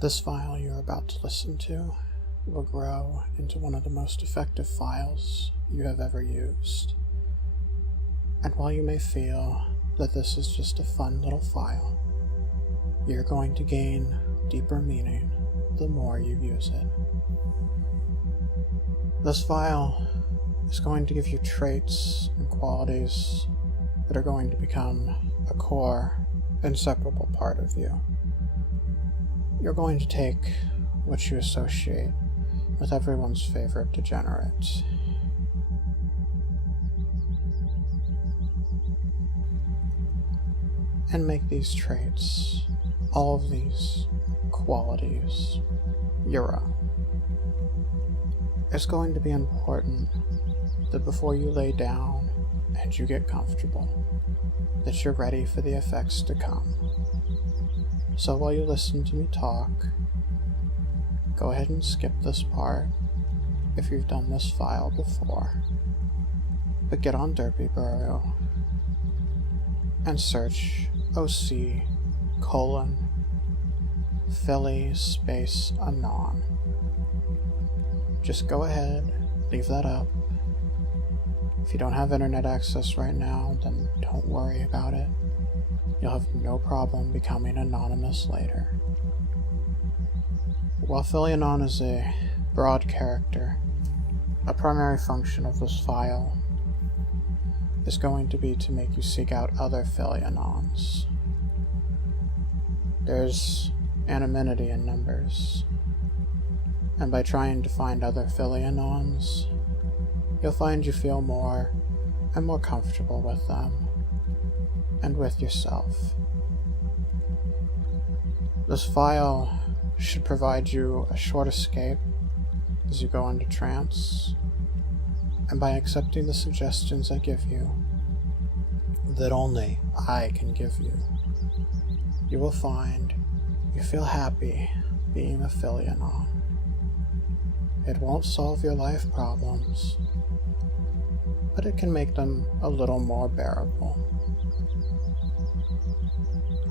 This file you're about to listen to will grow into one of the most effective files you have ever used. And while you may feel that this is just a fun little file, you're going to gain deeper meaning the more you use it. This file is going to give you traits and qualities that are going to become a core, inseparable part of you. You're going to take what you associate with everyone's favorite degenerate. And make these traits, all of these qualities, your own. It's going to be important that before you lay down and you get comfortable, that you're ready for the effects to come. So while you listen to me talk, go ahead and skip this part if you've done this file before. But get on Derpy Burrow and search OC:Philly_Anon. Just go ahead, leave that up. If you don't have internet access right now, then don't worry about it. You'll have no problem becoming anonymous later. While Philly Anon is a broad character, a primary function of this file is going to be to make you seek out other Philly Anons. There's anonymity in numbers, and by trying to find other Philly Anons, you'll find you feel more and more comfortable with them and with yourself. This file should provide you a short escape as you go into trance, and by accepting the suggestions I give you, that only I can give you, you will find you feel happy being a Philly Anon. It won't solve your life problems, but it can make them a little more bearable.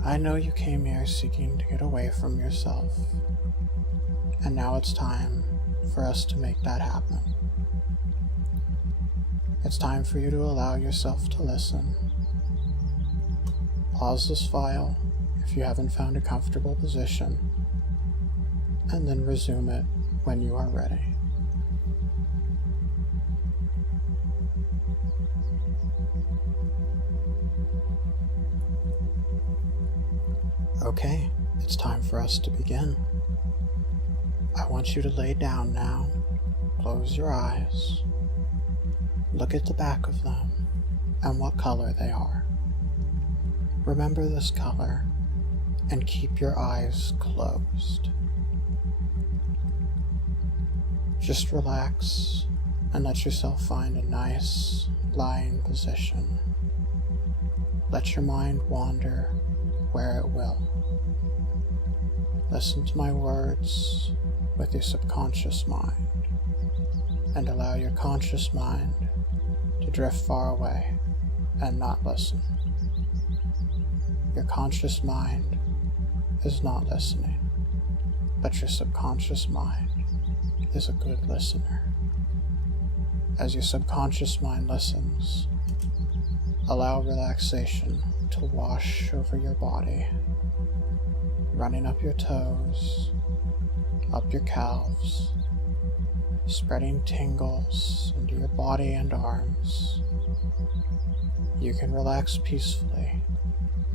I know you came here seeking to get away from yourself, and now it's time for us to make that happen. It's time for you to allow yourself to listen. Pause this file if you haven't found a comfortable position, and then resume it when you are ready. Okay, it's time for us to begin. I want you to lay down now, close your eyes, look at the back of them and what color they are. Remember this color and keep your eyes closed. Just relax and let yourself find a nice lying position. Let your mind wander where it will. Listen to my words with your subconscious mind and allow your conscious mind to drift far away and not listen. Your conscious mind is not listening, but your subconscious mind is a good listener. As your subconscious mind listens, allow relaxation to wash over your body, running up your toes, up your calves, spreading tingles into your body and arms. You can relax peacefully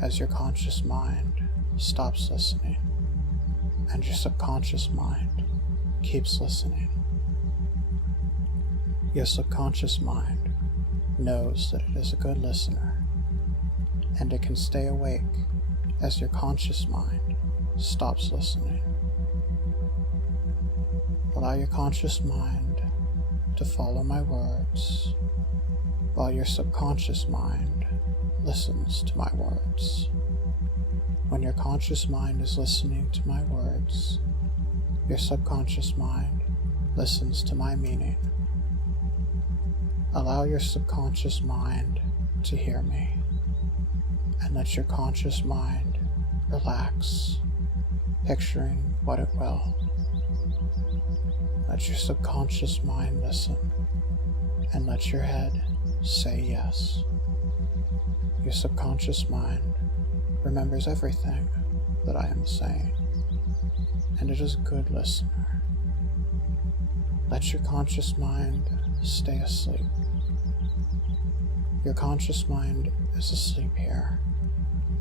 as your conscious mind stops listening and your subconscious mind keeps listening. Your subconscious mind knows that it is a good listener, and it can stay awake as your conscious mind stops listening. Allow your conscious mind to follow my words, while your subconscious mind listens to my words. When your conscious mind is listening to my words, your subconscious mind listens to my meaning. Allow your subconscious mind to hear me, and let your conscious mind relax, picturing what it will. Let your subconscious mind listen, and let your head say yes. Your subconscious mind remembers everything that I am saying, and it is a good listener. Let your conscious mind stay asleep. Your conscious mind is asleep here,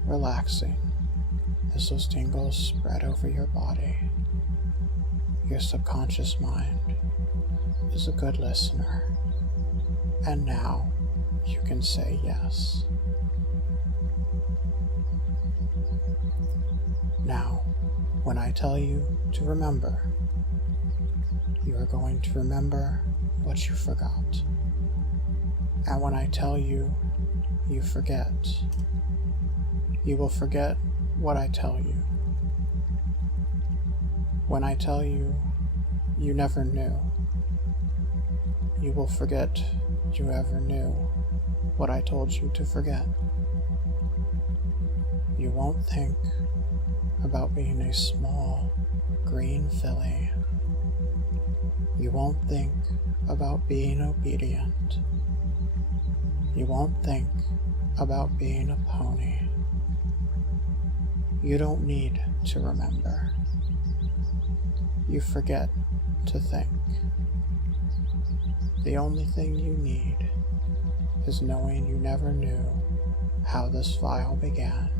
relaxing as those tingles spread over your body. Your subconscious mind is a good listener, and now you can say yes. Now, when I tell you to remember, you are going to remember what you forgot. And when I tell you, you forget, you will forget what I tell you. When I tell you, you never knew, you will forget you ever knew what I told you to forget. You won't think about being a small green filly. You won't think about being obedient. You won't think about being a pony. You don't need to remember. You forget to think. The only thing you need is knowing you never knew how this file began.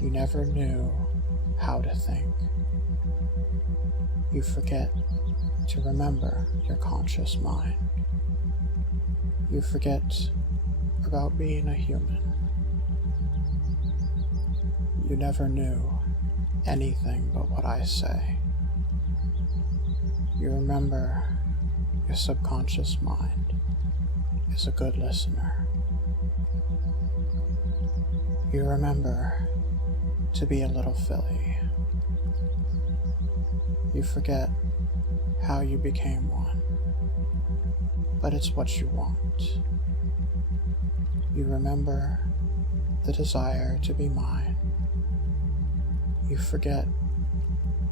You never knew how to think. You forget to remember your conscious mind. You forget about being a human. You never knew anything but what I say. You remember your subconscious mind is a good listener. You remember to be a little filly. You forget how you became one, but it's what you want. You remember the desire to be mine. You forget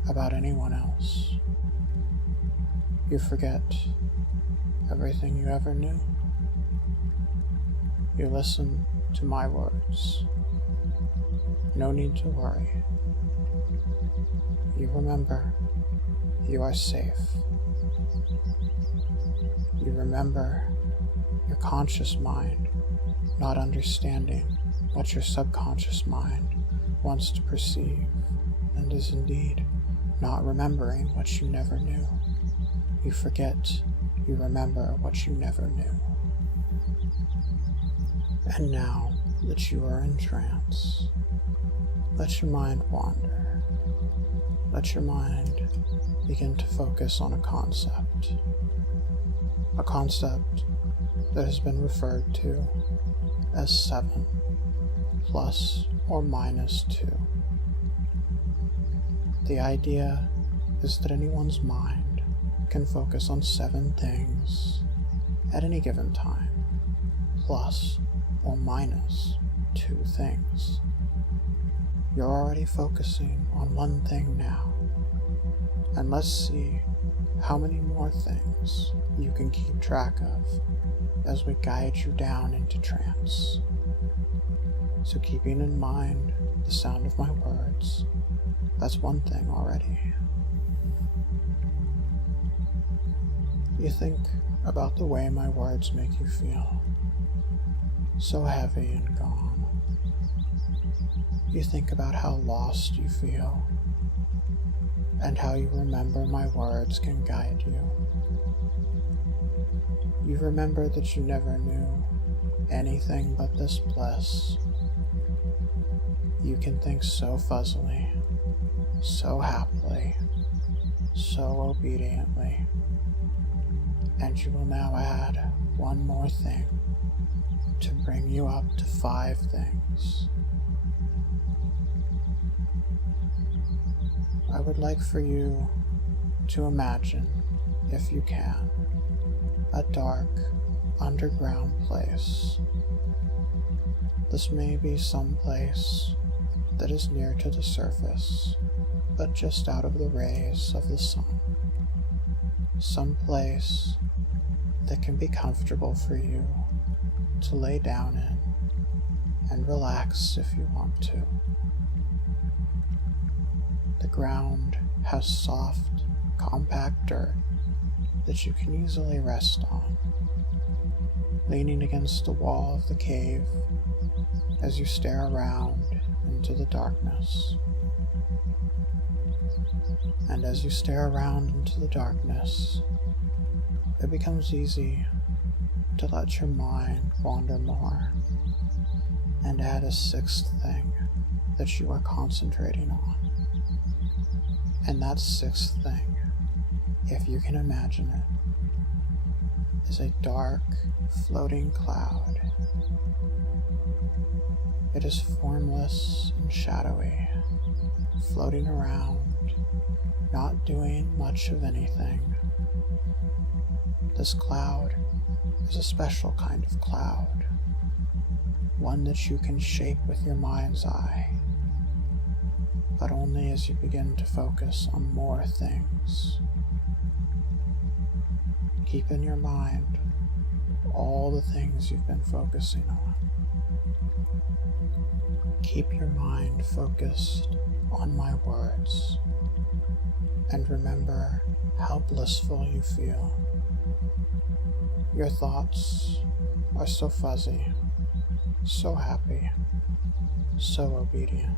about anyone else. You forget everything you ever knew. You listen to my words. No need to worry. You remember you are safe. You remember your conscious mind not understanding what your subconscious mind wants to perceive, and is indeed not remembering what you never knew. You forget you remember what you never knew. And now that you are in trance, let your mind wander. Let your mind begin to focus on a concept that has been referred to as 7 plus or minus 2. The idea is that anyone's mind can focus on 7 things at any given time, plus or minus 2 things. You're already focusing on 1 thing now, and let's see how many more things you can keep track of as we guide you down into trance. So keeping in mind the sound of my words, that's 1 thing already. You think about the way my words make you feel, so heavy and gone. You think about how lost you feel, and how you remember my words can guide you. You remember that you never knew anything but this bliss. You can think so fuzzily, so happily, so obediently, and you will now add 1 more thing to bring you up to 5 things. I would like for you to imagine, if you can, a dark, underground place. This may be some place that is near to the surface, but just out of the rays of the sun. Some place that can be comfortable for you to lay down in and relax if you want to. The ground has soft, compact dirt that you can easily rest on, leaning against the wall of the cave as you stare around into the darkness. And as you stare around into the darkness, it becomes easy to let your mind wander more and add a sixth thing that you are concentrating on. And that sixth thing, if you can imagine it, is a dark, floating cloud. It is formless and shadowy, floating around, not doing much of anything. This cloud is a special kind of cloud, one that you can shape with your mind's eye, but only as you begin to focus on more things. Keep in your mind all the things you've been focusing on. Keep your mind focused on my words, and remember how blissful you feel. Your thoughts are so fuzzy, so happy, so obedient.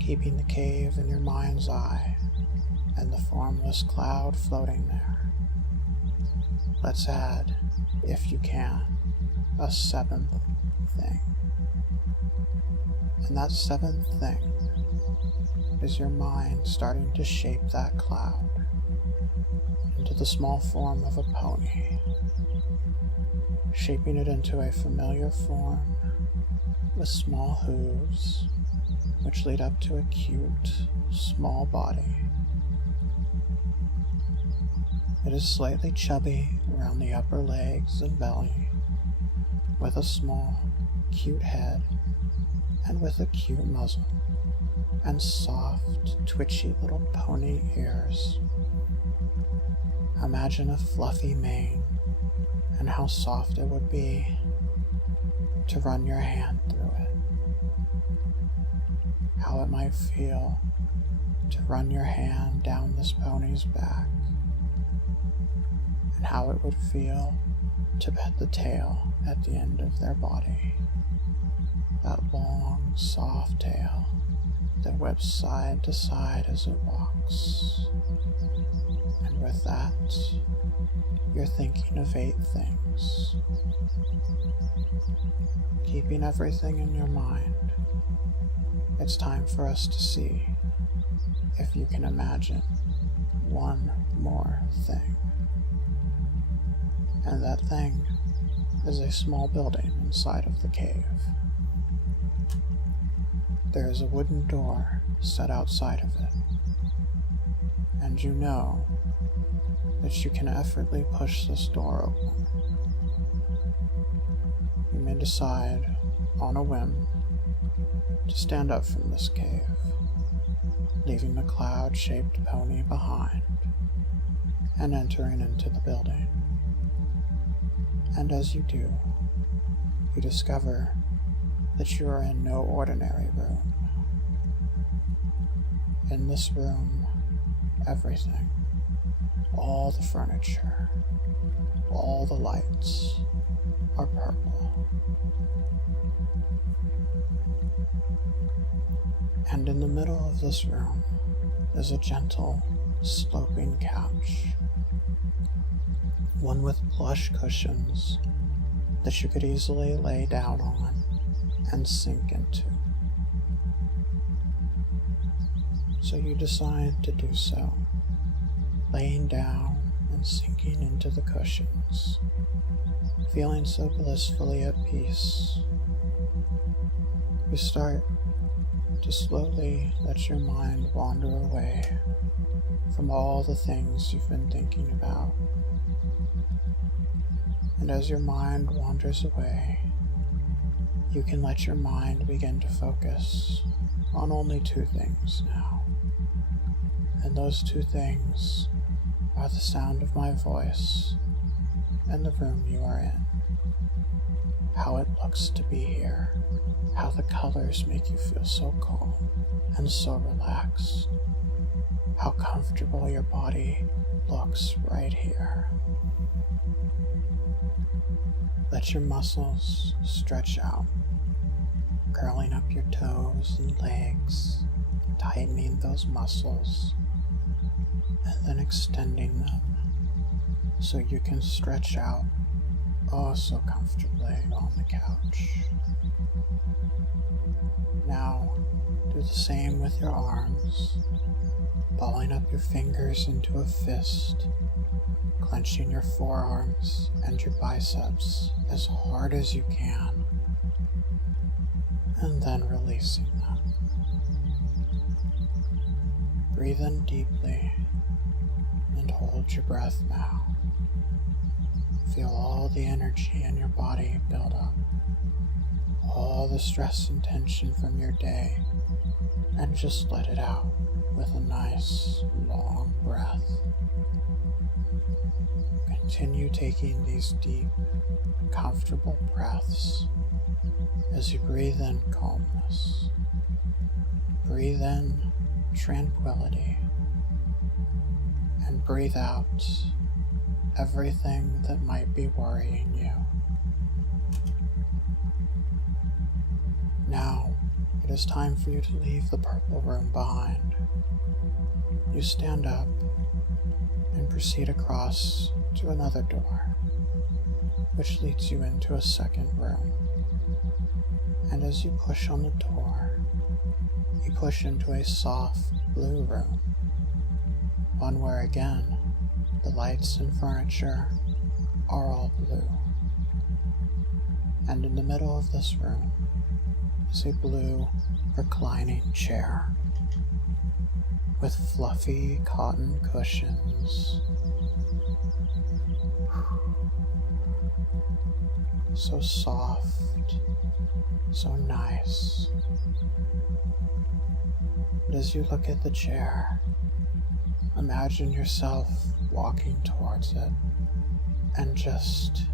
Keeping the cave in your mind's eye and the formless cloud floating there. Let's add, if you can, a seventh thing. And that seventh thing is your mind starting to shape that cloud into the small form of a pony, shaping it into a familiar form with small hooves which lead up to a cute, small body. It is slightly chubby around the upper legs and belly, with a small, cute head and with a cute muzzle and soft, twitchy little pony ears. Imagine a fluffy mane and how soft it would be to run your hand through it. How it might feel to run your hand down this pony's back, and how it would feel to pet the tail at the end of their body. That long, soft tail that whips side to side as it walks. And with that, you're thinking of 8 things. Keeping everything in your mind, it's time for us to see if you can imagine one more thing. And that thing is a small building inside of the cave. There is a wooden door set outside of it, and you know that you can effortlessly push this door open. You may decide, on a whim, to stand up from this cave, leaving the cloud-shaped pony behind and entering into the building. And as you do, you discover that you are in no ordinary room. In this room, everything, all the furniture, all the lights are purple. And in the middle of this room is a gentle, sloping couch, one with plush cushions that you could easily lay down on and sink into. So you decide to do so, laying down and sinking into the cushions, feeling so blissfully at peace. You start to slowly let your mind wander away from all the things you've been thinking about. And as your mind wanders away, you can let your mind begin to focus on only two things now. And those two things are the sound of my voice and the room you are in. How it looks to be here. How the colors make you feel so calm and so relaxed. How comfortable your body looks right here. Let your muscles stretch out, curling up your toes and legs, tightening those muscles, and then extending them so you can stretch out oh so comfortably on the couch. Now, do the same with your arms, balling up your fingers into a fist, clenching your forearms and your biceps as hard as you can, and then releasing them. Breathe in deeply and hold your breath now. Feel all the energy in your body build up, all the stress and tension from your day, and just let it out with a nice, long breath. Continue taking these deep, comfortable breaths as you breathe in calmness. Breathe in tranquility, and breathe out everything that might be worrying you. Now, it is time for you to leave the purple room behind. You stand up and proceed across to another door, which leads you into a second room. And as you push on the door, you push into a soft blue room, one where again, the lights and furniture are all blue. And in the middle of this room is a blue reclining chair with fluffy cotton cushions. So soft, so nice. But as you look at the chair, imagine yourself walking towards it and just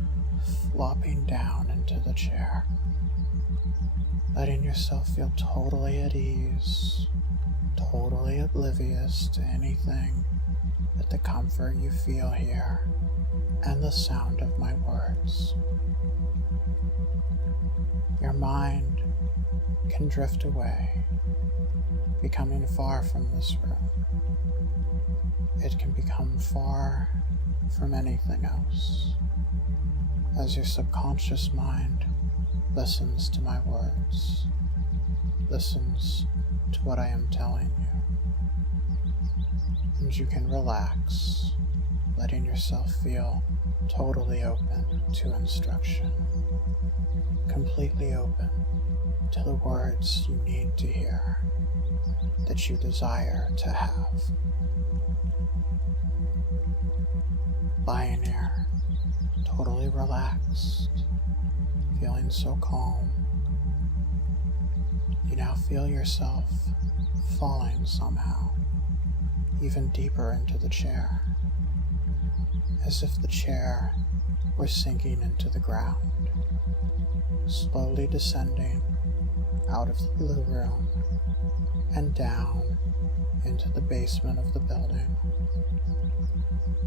flopping down into the chair, letting yourself feel totally at ease, totally oblivious to anything but the comfort you feel here and the sound of my words. Your mind can drift away, becoming far from this room. It can become far from anything else, as your subconscious mind listens to my words, listens to what I am telling you. And you can relax, letting yourself feel totally open to instruction, completely open to the words you need to hear, that you desire to have. Lying here, totally relaxed, feeling so calm, you now feel yourself falling somehow, even deeper into the chair, as if the chair were sinking into the ground, slowly descending out of the blue room and down into the basement of the building.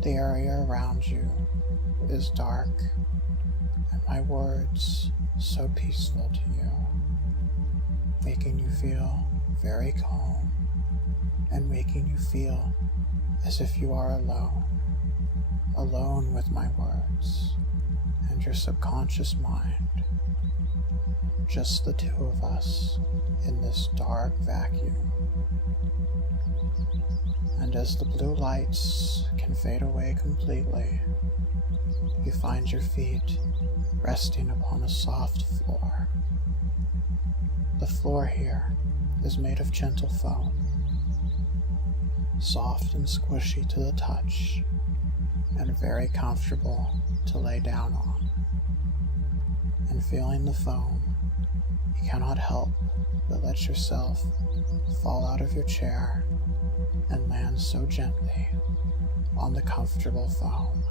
The area around you is dark, and my words so peaceful to you, making you feel very calm and making you feel as if you are alone with my words and your subconscious mind, just the two of us in this dark vacuum. And as the blue lights can fade away completely, you find your feet resting upon a soft floor. The floor here is made of gentle foam, soft and squishy to the touch, and very comfortable to lay down on. And feeling the foam, you cannot help but let yourself fall out of your chair and land so gently on the comfortable foam.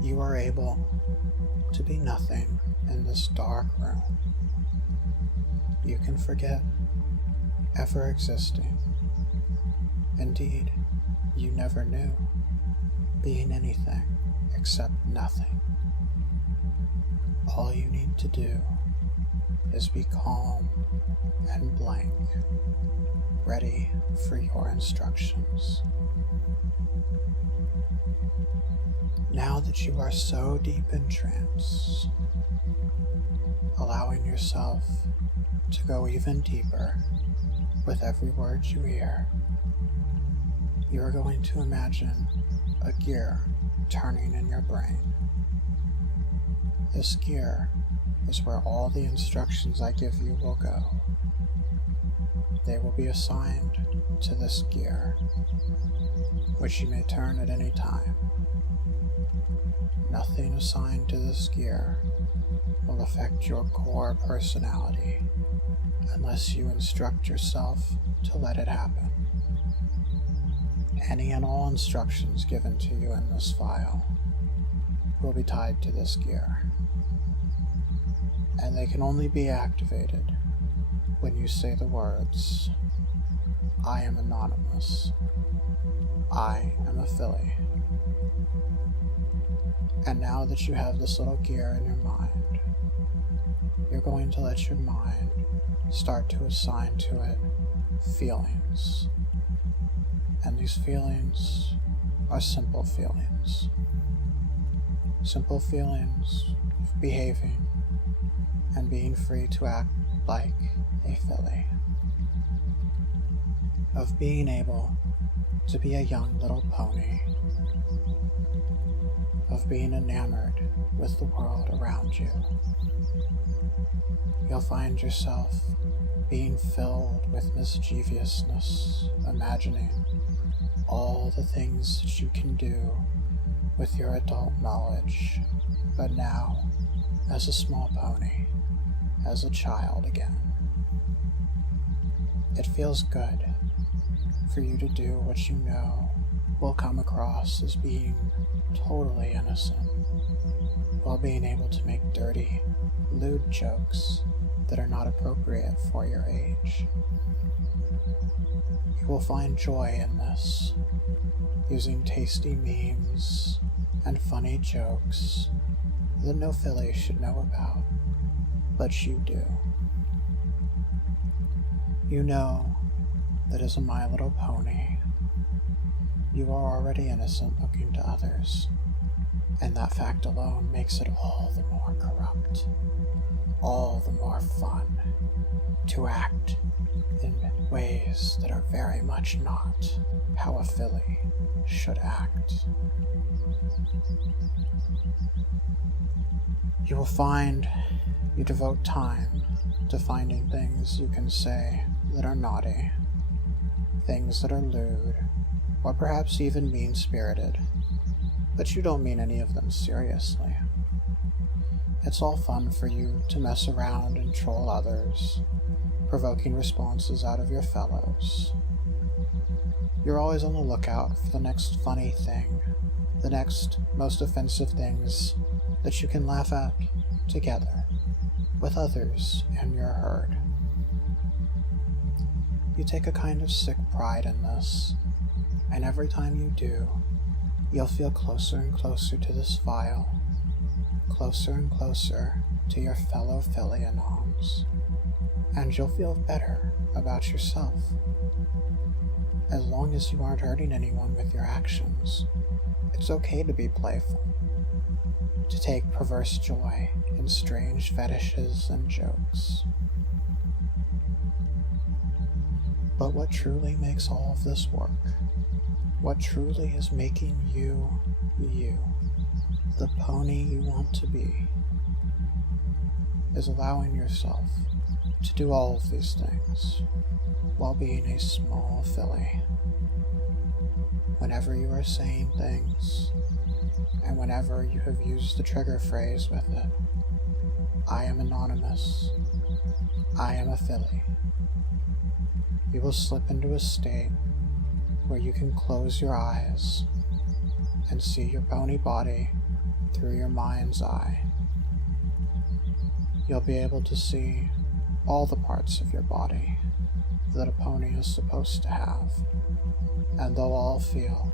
You are able to be nothing in this dark room. You can forget ever existing. Indeed, you never knew being anything except nothing. All you need to do is be calm and blank, ready for your instructions. Now that you are so deep in trance, allowing yourself to go even deeper with every word you hear, you are going to imagine a gear turning in your brain. This gear is where all the instructions I give you will go. They will be assigned to this gear, which you may turn at any time. Nothing assigned to this gear will affect your core personality unless you instruct yourself to let it happen. Any and all instructions given to you in this file will be tied to this gear, and they can only be activated when you say the words, "I am anonymous. I am a filly." And now that you have this little gear in your mind, you're going to let your mind start to assign to it feelings. And these feelings are simple feelings. Simple feelings of behaving and being free to act like a filly. Of being able to be a young little pony. Of being enamored with the world around you. You'll find yourself being filled with mischievousness, imagining all the things that you can do with your adult knowledge, but now as a small pony, as a child again. It feels good for you to do what you know will come across as being totally innocent, while being able to make dirty, lewd jokes that are not appropriate for your age. You will find joy in this, using tasty memes and funny jokes that no filly should know about, but you do. You know that as a My Little Pony, you are already innocent looking to others, and that fact alone makes it all the more corrupt, all the more fun to act in ways that are very much not how a filly should act. You will find you devote time to finding things you can say that are naughty, things that are lewd, or perhaps even mean-spirited, but you don't mean any of them seriously. It's all fun for you to mess around and troll others, provoking responses out of your fellows. You're always on the lookout for the next funny thing, the next most offensive things that you can laugh at together with others in your herd. You take a kind of sick pride in this, and every time you do, you'll feel closer and closer to this file, closer and closer to your fellow filly Anons, and you'll feel better about yourself. As long as you aren't hurting anyone with your actions, it's okay to be playful, to take perverse joy in strange fetishes and jokes. But what truly makes all of this work, what truly is making you, you, the pony you want to be, is allowing yourself to do all of these things while being a small filly. Whenever you are saying things, and whenever you have used the trigger phrase with it, "I am anonymous," I am a filly. You will slip into a state where you can close your eyes and see your pony body through your mind's eye. You'll be able to see all the parts of your body that a pony is supposed to have, and they'll all feel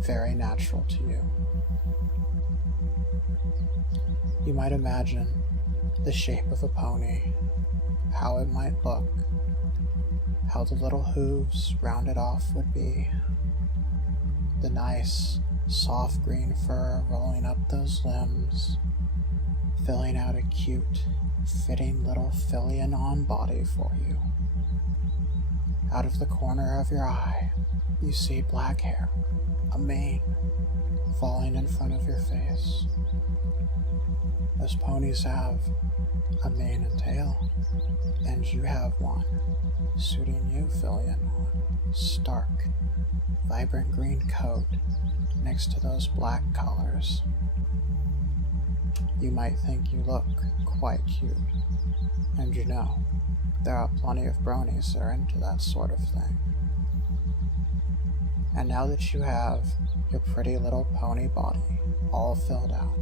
very natural to you. You might imagine the shape of a pony, how it might look, how the little hooves rounded off would be, the nice, soft green fur rolling up those limbs, filling out a cute, fitting little filly Anon body for you. Out of the corner of your eye, you see black hair, a mane, falling in front of your face. As ponies have a mane and tail, and you have one, suiting you, filly Anon. Stark, vibrant green coat next to those black colors. You might think you look quite cute, and you know, there are plenty of bronies that are into that sort of thing. And now that you have your pretty little pony body all filled out,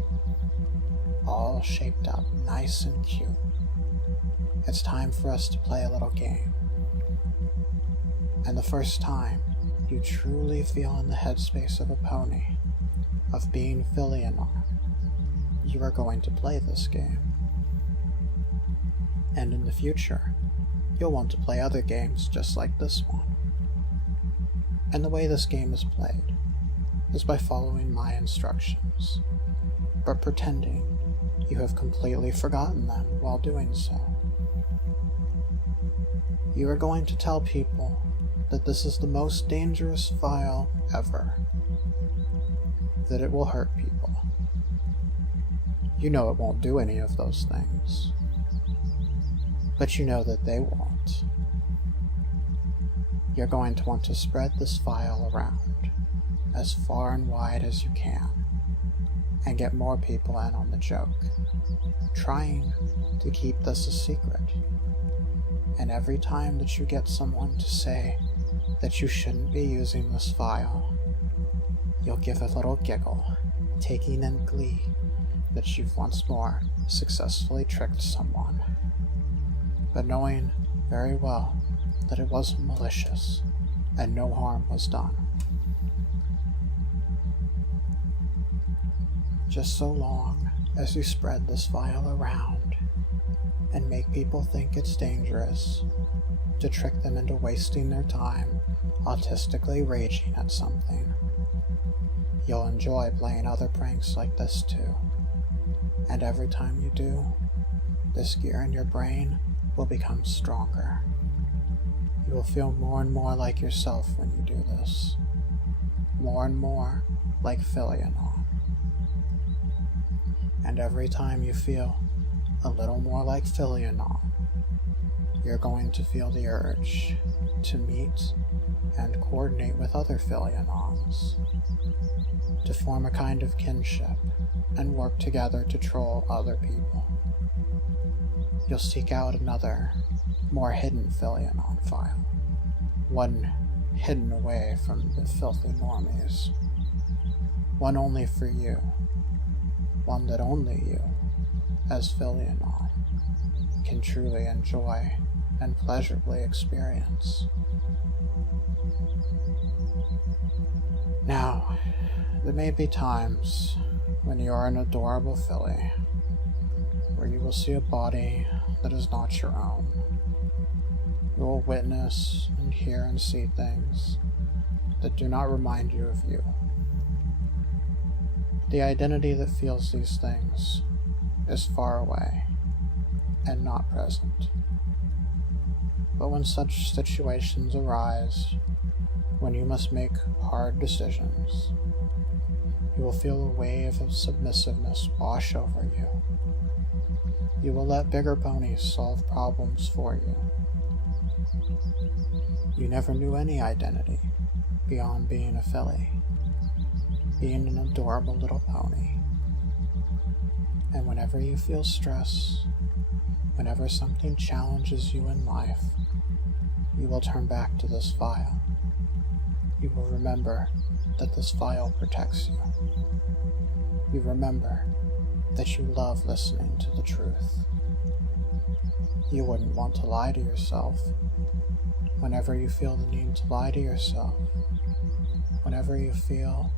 all shaped up nice and cute, it's time for us to play a little game. And the first time you truly feel in the headspace of a pony, of being filly Anon, you are going to play this game. And in the future, you'll want to play other games just like this one. And the way this game is played is by following my instructions, but pretending you have completely forgotten them while doing so. You are going to tell people that this is the most dangerous file ever, that it will hurt people. You know it won't do any of those things, but you know that they won't. You're going to want to spread this file around as far and wide as you can and get more people in on the joke, trying to keep this a secret. And every time that you get someone to say that you shouldn't be using this file, you'll give a little giggle, taking in glee that you've once more successfully tricked someone, but knowing very well that it wasn't malicious and no harm was done. Just so long as you spread this file around and make people think it's dangerous, to trick them into wasting their time autistically raging at something, you'll enjoy playing other pranks like this too. And every time you do, this gear in your brain will become stronger. You will feel more and more like yourself when you do this. More and more like filly Anon. And every time you feel a little more like filly Anon, you're going to feel the urge to meet and coordinate with other filly Anons, to form a kind of kinship and work together to troll other people. You'll seek out another, more hidden filly Anon file, one hidden away from the filthy normies, one only for you, one that only you, as filly Anon, can truly enjoy and pleasurably experience. Now, there may be times when you are an adorable filly, where you will see a body that is not your own. You will witness and hear and see things that do not remind you of you. The identity that feels these things is far away and not present. But when such situations arise, when you must make hard decisions, you will feel a wave of submissiveness wash over you. You will let bigger ponies solve problems for you. You never knew any identity beyond being a filly, being an adorable little pony. And whenever you feel stress, whenever something challenges you in life, you will turn back to this file. You will remember that this file protects you. You remember that you love listening to the truth. You wouldn't want to lie to yourself. Whenever you feel the need to lie to yourself, whenever you feel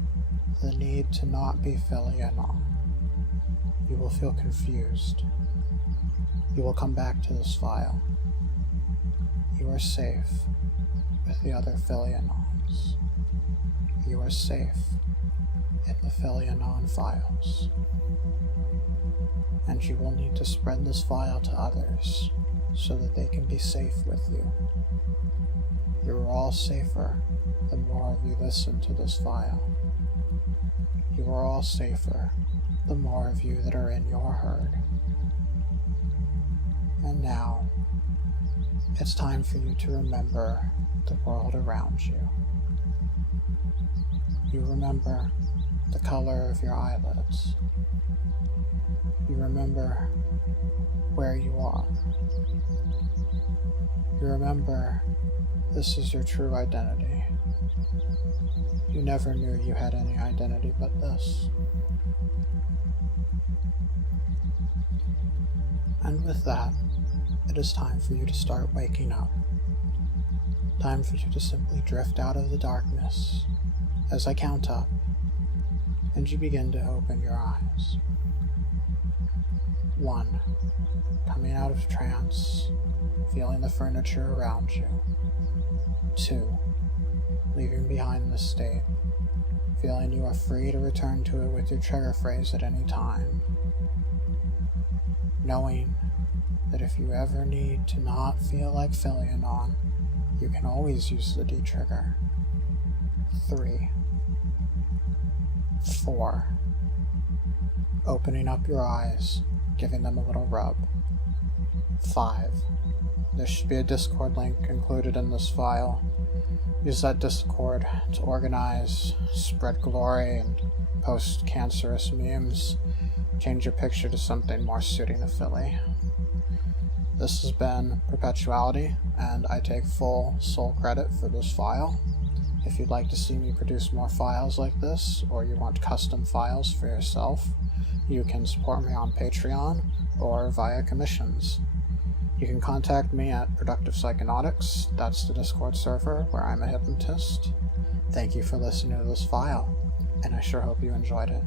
the need to not be filling Anon, you will feel confused. You will come back to this file. You are safe with the other Anons. You are safe in the Anon files. And you will need to spread this file to others so that they can be safe with you. You are all safer the more of you listen to this file. You are all safer the more of you that are in your herd. And now, it's time for you to remember the world around you. You remember the color of your eyelids. You remember where you are. You remember this is your true identity. You never knew you had any identity but this. And with that, it is time for you to start waking up. Time for you to simply drift out of the darkness as I count up, and you begin to open your eyes. 1. Coming out of trance, feeling the furniture around you. 2. Leaving behind this state, feeling you are free to return to it with your trigger phrase at any time. Knowing that if you ever need to not feel like filling Anon, you can always use the detrigger. 3. 4. Opening up your eyes, giving them a little rub. 5. There should be a Discord link included in this file. Use that Discord to organize, spread glory, and post cancerous memes. Change your picture to something more suiting a Philly. This has been Perpetuality, and I take full sole credit for this file. If you'd like to see me produce more files like this, or you want custom files for yourself, you can support me on Patreon or via commissions. You can contact me at Productive Psychonautics. That's the Discord server where I'm a hypnotist. Thank you for listening to this file, and I sure hope you enjoyed it.